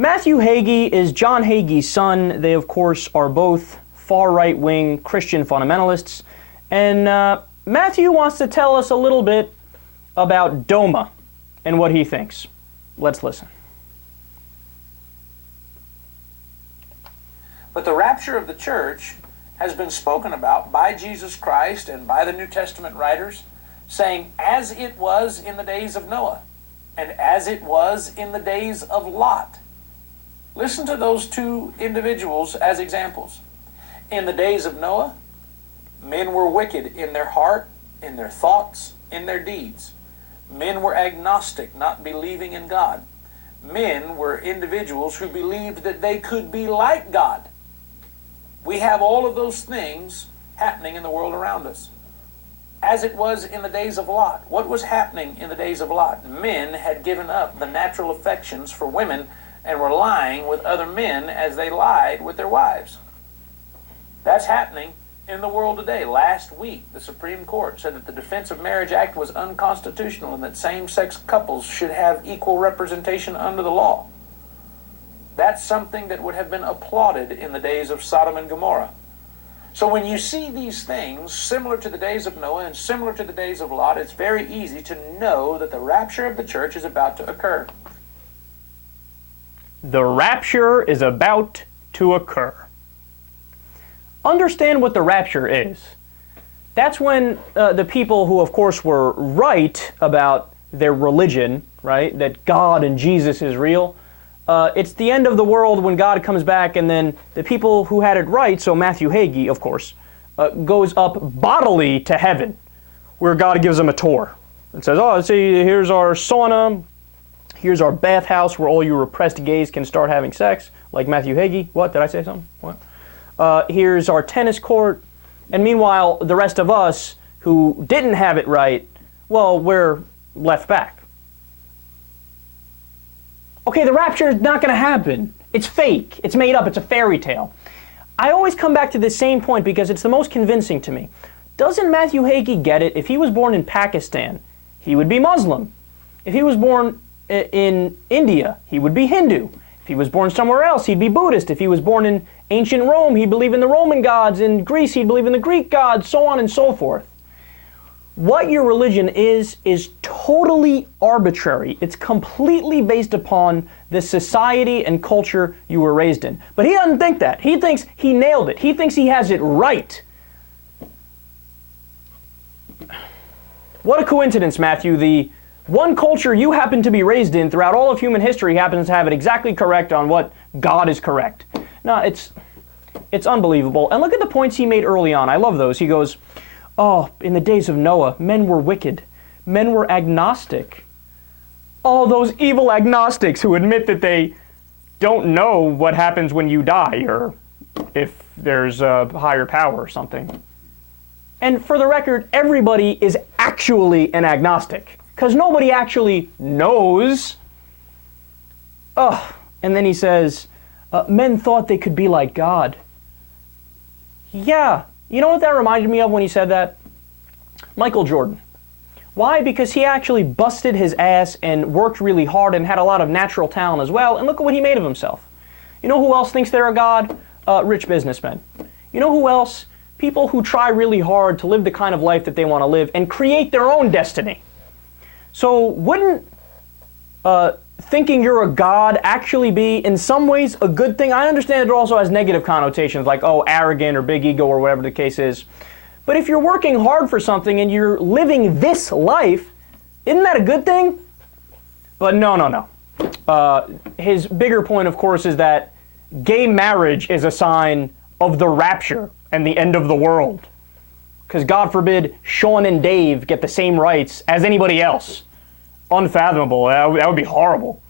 Matthew Hagee is John Hagee's son. They, of course, are both far right-wing Christian fundamentalists. And Matthew wants to tell us a little bit about Doma and what he thinks. Let's listen. But the rapture of the church has been spoken about by Jesus Christ and by the New Testament writers, saying, as it was in the days of Noah, and as it was in the days of Lot. Listen to those two individuals as examples. In the days of Noah, men were wicked in their heart, in their thoughts, in their deeds. Men were agnostic, not believing in God. Men were individuals who believed that they could be like God. We have all of those things happening in the world around us. As it was in the days of Lot. What was happening in the days of Lot? Men had given up the natural affections for women and were lying with other men as they lied with their wives. That's happening in the world today. Last week, the Supreme Court said that the Defense of Marriage Act was unconstitutional and that same-sex couples should have equal representation under the law. That's something that would have been applauded in the days of Sodom and Gomorrah. So when you see these things, similar to the days of Noah and similar to the days of Lot, it's very easy to know that the rapture of the church is about to occur. The rapture is about to occur. Understand what the rapture is. That's when the people who, of course, were right about their religion, right, that God and Jesus is real, it's the end of the world when God comes back, and then the people who had it right, so Matthew Hagee, of course, goes up bodily to heaven, where God gives them a tour and says, oh, see, here's our sauna, here's our bathhouse where all you repressed gays can start having sex, like Matthew Hagee. What, did I say something? What? Here's our tennis court, and meanwhile, the rest of us who didn't have it right, well, we're left back. Okay, the rapture is not going to happen. It's fake. It's made up. It's a fairy tale. I always come back to this same point because it's the most convincing to me. Doesn't Matthew Hagee get it? If he was born in Pakistan, he would be Muslim. If he was born in India, he would be Hindu. If he was born somewhere else, he'd be Buddhist. If he was born in ancient Rome, he'd believe in the Roman gods. In Greece, he'd believe in the Greek gods, so on and so forth. What your religion is totally arbitrary. It's completely based upon the society and culture you were raised in. But he doesn't think that. He thinks he nailed it. He thinks he has it right. What a coincidence, Matthew. The one culture you happen to be raised in throughout all of human history happens to have it exactly correct on what God is correct. No, it's unbelievable. And look at the points he made early on. I love those. He goes, oh, in the days of Noah, men were wicked. Men were agnostic. Oh, those evil agnostics who admit that they don't know what happens when you die or if there's a higher power or something. And for the record, everybody is actually an agnostic because nobody actually knows. Oh, and then he says, men thought they could be like God. Yeah. You know what that reminded me of when he said that? Michael Jordan. Why? Because he actually busted his ass and worked really hard and had a lot of natural talent as well, and look at what he made of himself. You know who else thinks they're a god? Rich businessmen. You know who else? People who try really hard to live the kind of life that they want to live and create their own destiny. So wouldn't thinking you're a god actually be in some ways a good thing? I understand it also has negative connotations like, oh, arrogant or big ego or whatever the case is. But if you're working hard for something and you're living this life, isn't that a good thing? But no. His bigger point, of course, is that gay marriage is a sign of the rapture and the end of the world. Because God forbid Sean and Dave get the same rights as anybody else. Unfathomable. That would be horrible.